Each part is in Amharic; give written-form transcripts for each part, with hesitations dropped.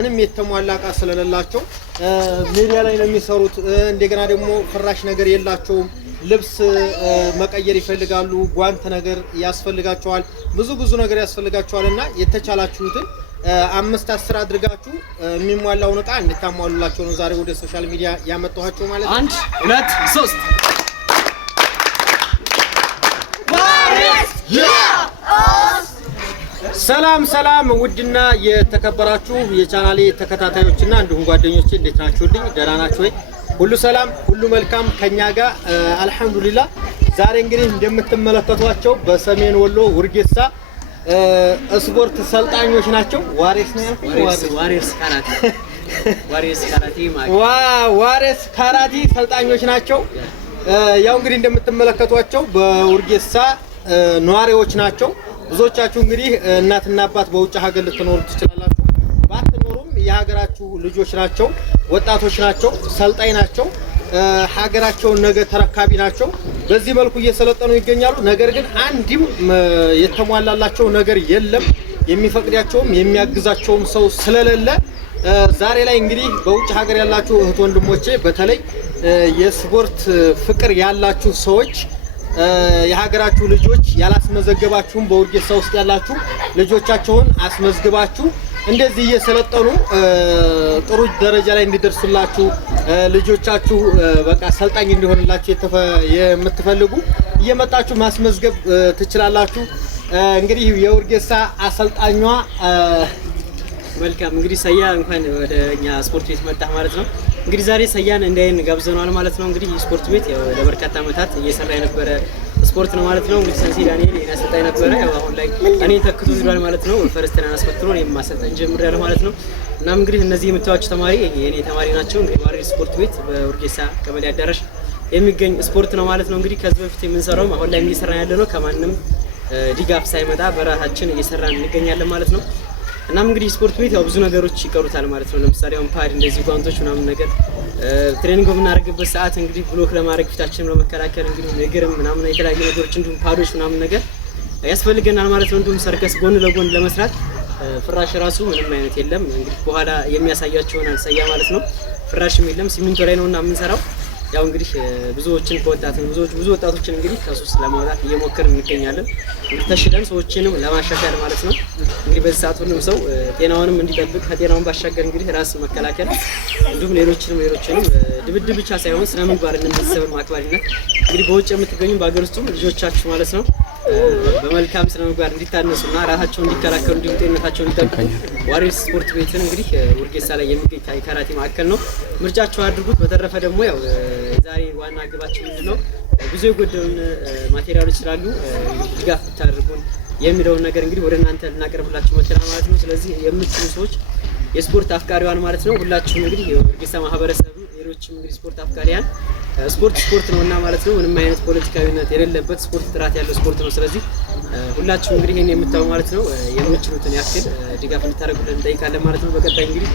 ምንም የተሟላ ዕቃ ስለሌላቸው ሜዳ ላይ ነው የሚሰሩት። እንደገና ደግሞ ፍራሽ ነገር የላቸውም። ልብስ መቀየር ይፈልጋሉ። ጓንት ነገር ያስፈልጋቸዋል። ብዙ ነገር ያስፈልጋቸዋልና የተቻላችሁትን 5-10 አድርጋችሁ የሚሟላውን ዕቃ እንድታሟሉላቸው ነው ዛሬ ወደ ሶሻል ሚዲያ ያመጣኋቸው ማለት ነው። 1 2 3 ሰላም ውድና የተከበራችሁ የቻናሌ ተከታታዮችና እንዲሁም ጓደኞቼ እንዴት ናችሁልኝ? ደህና ናችሁ ወይ? ሁሉ ሰላም ሁሉ መልካም ከኛ ጋር አልሐምዱሊላህ። ዛሬ እንግዲህ እንደምትመለከቷቸው በሰሜን ወሎ ውርጌሳ ስፖርት ሰልጣኞች ናቸው። ዋሬስ ካራቲ ሰልጣኞች ናቸው። ያው እንግዲህ እንደምትመለከቷቸው በውርጌሳ ነዋሪዎች ናቸው። ብዙዎቻችሁ እንግዲህ እናትና አባት በውጭ ሀገር ልትኖሩ ትችላላችሁ። ባትኖሩም የሀገራችሁ ልጆች ናቸው፣ ወጣቶች ናቸው፣ ሰልጣኝ ናቸው፣ ሀገራቸውን ነገ ተረካቢ ናቸው። በዚህ መልኩ እየሰለጠኑ ይገኛሉ። ነገር ግን አንድም የተሟላላቸው ነገር የለም። የሚፈቅዳቸውም የሚያግዛቸውም ሰው ስለሌለ ዛሬ ላይ እንግዲህ በውጭ ሀገር ያላችሁ እህት ወንድሞቼ፣ በተለይ የስፖርት ፍቅር ያላችሁ ሰዎች የሀገራችሁ ልጆች ያላስመዘገባችሁም በውርጌሳ ውስጥ ያላችሁ ልጆቻችሁን አስመዝግባችሁ እንደዚህ እየሰለጠኑ ጥሩ ደረጃ ላይ እንዲደርሱላችሁ ልጆቻችሁ በቃ ሰልጣኝ እንዲሆንላችሁ የምትፈልጉ እየመጣችሁ ማስመዝገብ ትችላላችሁ። እንግዲህ የውርጌሳ አሰልጣኟ መልካም እንግዲህ ሰያ እንኳን ወደኛ ስፖርት ቤት መጣ ማለት ነው። እንግዲህ ዛሬ ሰያን እንዳይን ጋብዘናል ማለት ነው። እንግዲህ ስፖርት ቤት ያው ለበርካታ ዓመታት እየሰራ የነበረ ስፖርት ነው ማለት ነው። እንግዲህ ሰንሲ ዳንኤል ያሰልጣኝ ነበረ። ያው አሁን ላይ እኔ ተክቶ ይዟል ማለት ነው። ፈረስተና አስፈትሮ እኔም ማሰልጠን ጀምሬያለሁ ማለት ነው። እናም እንግዲህ እነዚህ የምታዩዋቸው ተማሪ የኔ ተማሪ ናቸው። እንግዲህ ዋሬስ ስፖርት ቤት በውርጌሳ ቀበሌ አዳራሽ የሚገኝ ስፖርት ነው ማለት ነው። እንግዲህ ከዚህ በፊት የምንሰራው አሁን ላይ እየሰራን ያለነው ከማንም ድጋፍ ሳይመጣ በራሳችን እየሰራን እንገኛለን ማለት ነው። እናም እንግዲህ ስፖርት ቤት ያው ብዙ ነገሮች ይቀሩታል ማለት ነው። ለምሳሌ አሁን ፓድ እንደዚህ ጓንቶች ምናምን ነገር ትሬኒንግ በምናደርግበት ሰዓት እንግዲህ ብሎክ ለማድረግ ፊታችንን ለመከላከል እንግዲህ እግርም ምናምን የተለያዩ ነገሮች እንዲሁም ፓዶች ምናምን ነገር ያስፈልገናል ማለት ነው። እንዲሁም ሰርከስ ጎን ለጎን ለመስራት ፍራሽ ራሱ ምንም አይነት የለም። እንግዲህ በኋላ የሚያሳያቸውን አልሰያ ማለት ነው። ፍራሽም የለም፣ ሲሚንቶ ላይ ነውና የምንሰራው። ያው እንግዲህ ብዙዎችን ብዙ ወጣቶችን እንግዲህ ከሱስ ለማውጣት እየሞከርን እንገኛለን። እንግዲህ ተሽለን ሰዎችንም ለማሻሻል ማለት ነው። እንግዲህ በዚህ ሰዓት ሁሉም ሰው ጤናውንም እንዲጠብቅ ከጤናውን ባሻገር እንግዲህ ራስ መከላከል እንዲሁም ሌሎችንም ድብድብ ብቻ ሳይሆን ስነ ምግባርና ቤተሰብን ማክበርነት እንግዲህ በውጭ የምትገኙ በአገር ውስጥም ልጆቻችሁ ማለት ነው በመልካም ስነ ምግባር እንዲታነሱና ራሳቸውን እንዲከላከሉ እንዲሁም ጤንነታቸውን እንዲጠብቁ ዋሬስ ስፖርት ቤትን እንግዲህ ውርጌሳ ላይ የሚገኝ ካራቴ ማዕከል ነው። ምርጫችሁ አድርጉት። በተረፈ ደግሞ ያው ዛሬ ዋና ግባችን ምንድነው ብዙ የጎደሉን ማቴሪያሎች ስላሉ ድጋፍ ብታደርጉን የሚለውን ነገር እንግዲህ ወደ እናንተ ልናቀርብላችሁ መጥተናል ማለት ነው። ስለዚህ የምትችሉ ሰዎች የስፖርት አፍቃሪዋን ማለት ነው ሁላችሁም እንግዲህ የውርጌሳ ማህበረሰብ ሌሎችም እንግዲህ ስፖርት አፍቃሪያን ስፖርት ነውና ማለት ነው። ምንም አይነት ፖለቲካዊነት የሌለበት ስፖርት ጥራት ያለው ስፖርት ነው። ስለዚህ ሁላችሁም እንግዲህ ይሄን የምታዩ ማለት ነው የምትችሉትን ያክል ድጋፍ እንድታደርጉልን እንጠይቃለን ማለት ነው። በቀጣይ እንግዲህ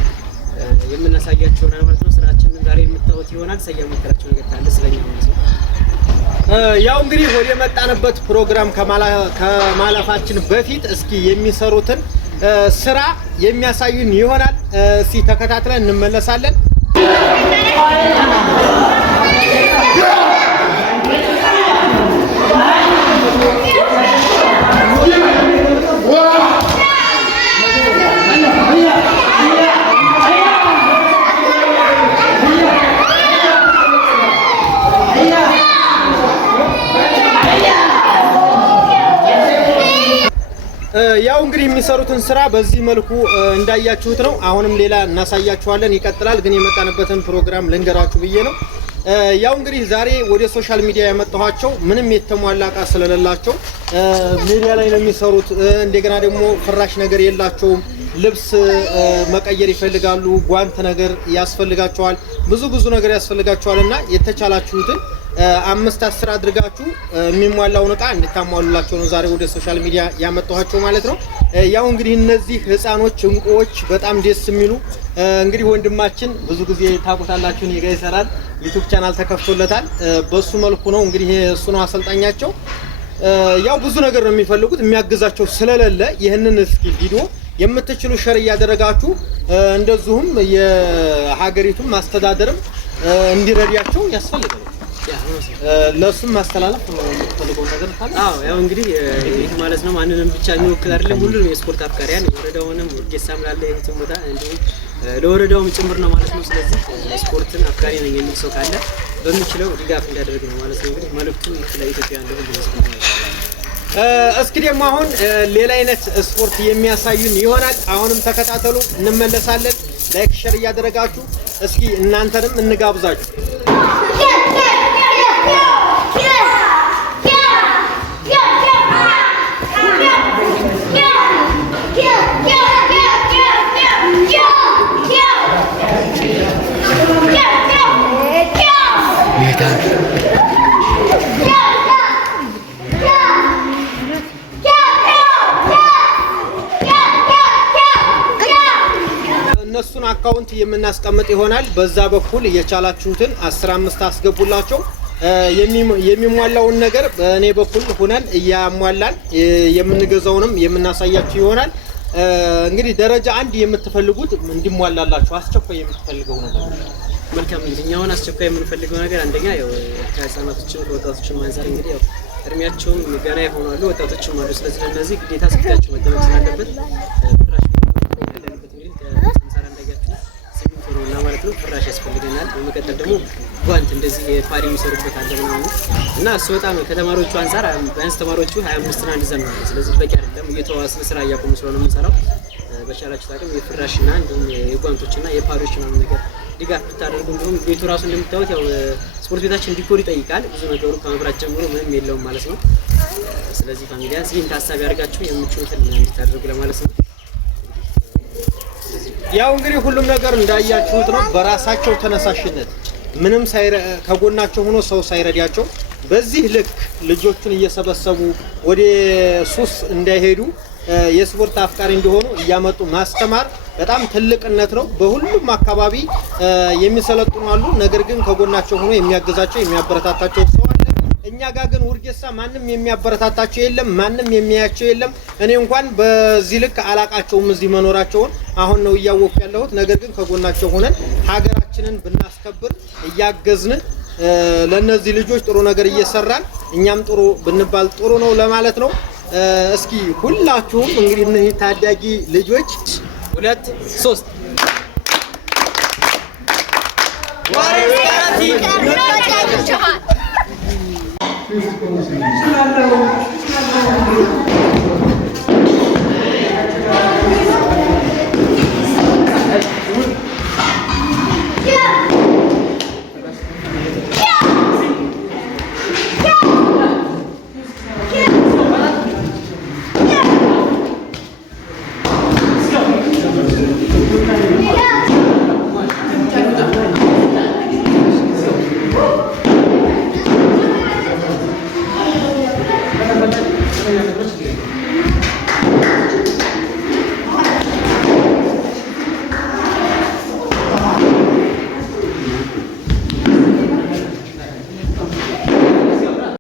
የምናሳያችሁ ይሆናል ማለት ነው። ስራችንን ዛሬ የምታዩት ይሆናል። ሰያ መከራችሁ ነገር ካለ ስለኛ ማለት ነው። ያው እንግዲህ ወደ መጣንበት ፕሮግራም ከማለፋችን በፊት እስኪ የሚሰሩትን ስራ የሚያሳዩን ይሆናል። እስኪ ተከታትለን እንመለሳለን። ያው እንግዲህ የሚሰሩትን ስራ በዚህ መልኩ እንዳያችሁት ነው። አሁንም ሌላ እናሳያችኋለን፣ ይቀጥላል። ግን የመጣንበትን ፕሮግራም ልንገራችሁ ብዬ ነው። ያው እንግዲህ ዛሬ ወደ ሶሻል ሚዲያ ያመጣኋቸው ምንም የተሟላ ዕቃ ስለሌላቸው ሜዳ ላይ ነው የሚሰሩት። እንደገና ደግሞ ፍራሽ ነገር የላቸውም። ልብስ መቀየር ይፈልጋሉ። ጓንት ነገር ያስፈልጋቸዋል። ብዙ ነገር ያስፈልጋቸዋልና የተቻላችሁትን 5-10 አድርጋችሁ የሚሟላውን ዕቃ እንድታሟሉላቸው ነው ዛሬ ወደ ሶሻል ሚዲያ ያመጣኋቸው ማለት ነው። ያው እንግዲህ እነዚህ ህፃኖች እንቁዎች በጣም ደስ የሚሉ እንግዲህ ወንድማችን ብዙ ጊዜ ታውቁታላችሁ እኔ ጋር ይሰራል፣ ዩቲዩብ ቻናል ተከፍቶለታል። በሱ መልኩ ነው እንግዲህ እሱ ነው አሰልጣኛቸው። ያው ብዙ ነገር ነው የሚፈልጉት የሚያግዛቸው ስለሌለ ይሄንን እስኪ ቪዲዮ የምትችሉ ሸር ያደረጋችሁ እንደዚሁም የሀገሪቱን ማስተዳደርም እንዲረዳቸው ያስፈልጋል። ለሱም ማስተላለፍ የምትፈልገው ነገር ካለ? አዎ ያው እንግዲህ ይሄ ማለት ነው ማንንም ብቻ የሚወክል አይደለም። ሁሉንም የስፖርት አፍቃሪያን ወረዳውንም ወርጌሳም ላለ የትም ቦታ እንዲሁም ለወረዳውም ጭምር ነው ማለት ነው። ስለዚህ ስፖርትን አፍቃሪ ነኝ የሚል ሰው ካለ በሚችለው ድጋፍ እንዲያደርግ ነው ማለት ነው። እንግዲህ መልእክቱን ለኢትዮጵያ እንደሆነ ነው። እስኪ ደግሞ አሁን ሌላ አይነት ስፖርት የሚያሳዩን ይሆናል። አሁንም ተከታተሉ፣ እንመለሳለን። ላይክ ሼር እያደረጋችሁ እስኪ እናንተንም እንጋብዛችሁ። እነሱን አካውንት የምናስቀምጥ ይሆናል። በዛ በኩል የቻላችሁትን 15 አስገቡላቸው። የሚሟላውን ነገር በእኔ በኩል ሆነን እያሟላን የምንገዛውንም የምናሳያችሁ ይሆናል። እንግዲህ ደረጃ 1 የምትፈልጉት እንዲሟላላችሁ አስቸኳይ የምትፈልገው ነገር መልካም። እንግዲህ አሁን አስቸኳይ የምንፈልገው ነገር አንደኛ ያው ከህፃናቶችም ከወጣቶችም አንፃር እንግዲህ ያው እድሜያቸውም ገና ይሆናሉ፣ ወጣቶችም አሉ። ስለዚህ ለነዚህ ግዴታ ስልካቸው መጠበቅ ስላለበት ፍራሽ ያለንበት እንግዲህ ከሰንሳራ እንዳያችሁ ሲሚንቶ ነው እና ማለት ነው ፍራሽ ያስፈልገናል። በመቀጠል ደግሞ ጓንት እንደዚህ የፓሪ የሚሰሩበት አለ ምናምን እና እሱ በጣም ከተማሪዎቹ አንፃር ቢያንስ ተማሪዎቹ 25 እና እንደዛ ነው። ስለዚህ በቂ አይደለም። እየተዋስን ስራ እያቆሙ ስለሆነ የምንሰራው በቻላችሁ ታቅም የፍራሽና እንዲሁም የጓንቶችና የፓሪዎች ምናምን ነገር ድጋፍ ብታደርጉ። እንዲሁም ቤቱ ራሱ እንደምታዩት ያው ስፖርት ቤታችን ዲኮር ይጠይቃል። ብዙ ነገሩ ከመብራት ጀምሮ ምንም የለውም ማለት ነው። ስለዚህ ፋሚሊያንስ ይህን ታሳቢ አድርጋችሁ የምትችሉትን እንድታደርጉ ለማለት ነው። ያው እንግዲህ ሁሉም ነገር እንዳያችሁት ነው። በራሳቸው ተነሳሽነት ምንም ከጎናቸው ሆኖ ሰው ሳይረዳቸው በዚህ ልክ ልጆቹን እየሰበሰቡ ወደ ሱስ እንዳይሄዱ የስፖርት አፍቃሪ እንዲሆኑ እያመጡ ማስተማር በጣም ትልቅነት ነው። በሁሉም አካባቢ የሚሰለጥኑ አሉ። ነገር ግን ከጎናቸው ሆኖ የሚያገዛቸው የሚያበረታታቸው ሰው አለ። እኛ ጋር ግን ውርጌሳ ማንም የሚያበረታታቸው የለም፣ ማንም የሚያያቸው የለም። እኔ እንኳን በዚህ ልክ አላቃቸውም እዚህ መኖራቸውን አሁን ነው እያወቁ ያለሁት። ነገር ግን ከጎናቸው ሆነን ሀገራችንን ብናስከብር እያገዝን ለነዚህ ልጆች ጥሩ ነገር እየሰራን እኛም ጥሩ ብንባል ጥሩ ነው ለማለት ነው። እስኪ ሁላችሁም እንግዲህ እነዚህ ታዳጊ ልጆች 2 3 Wow.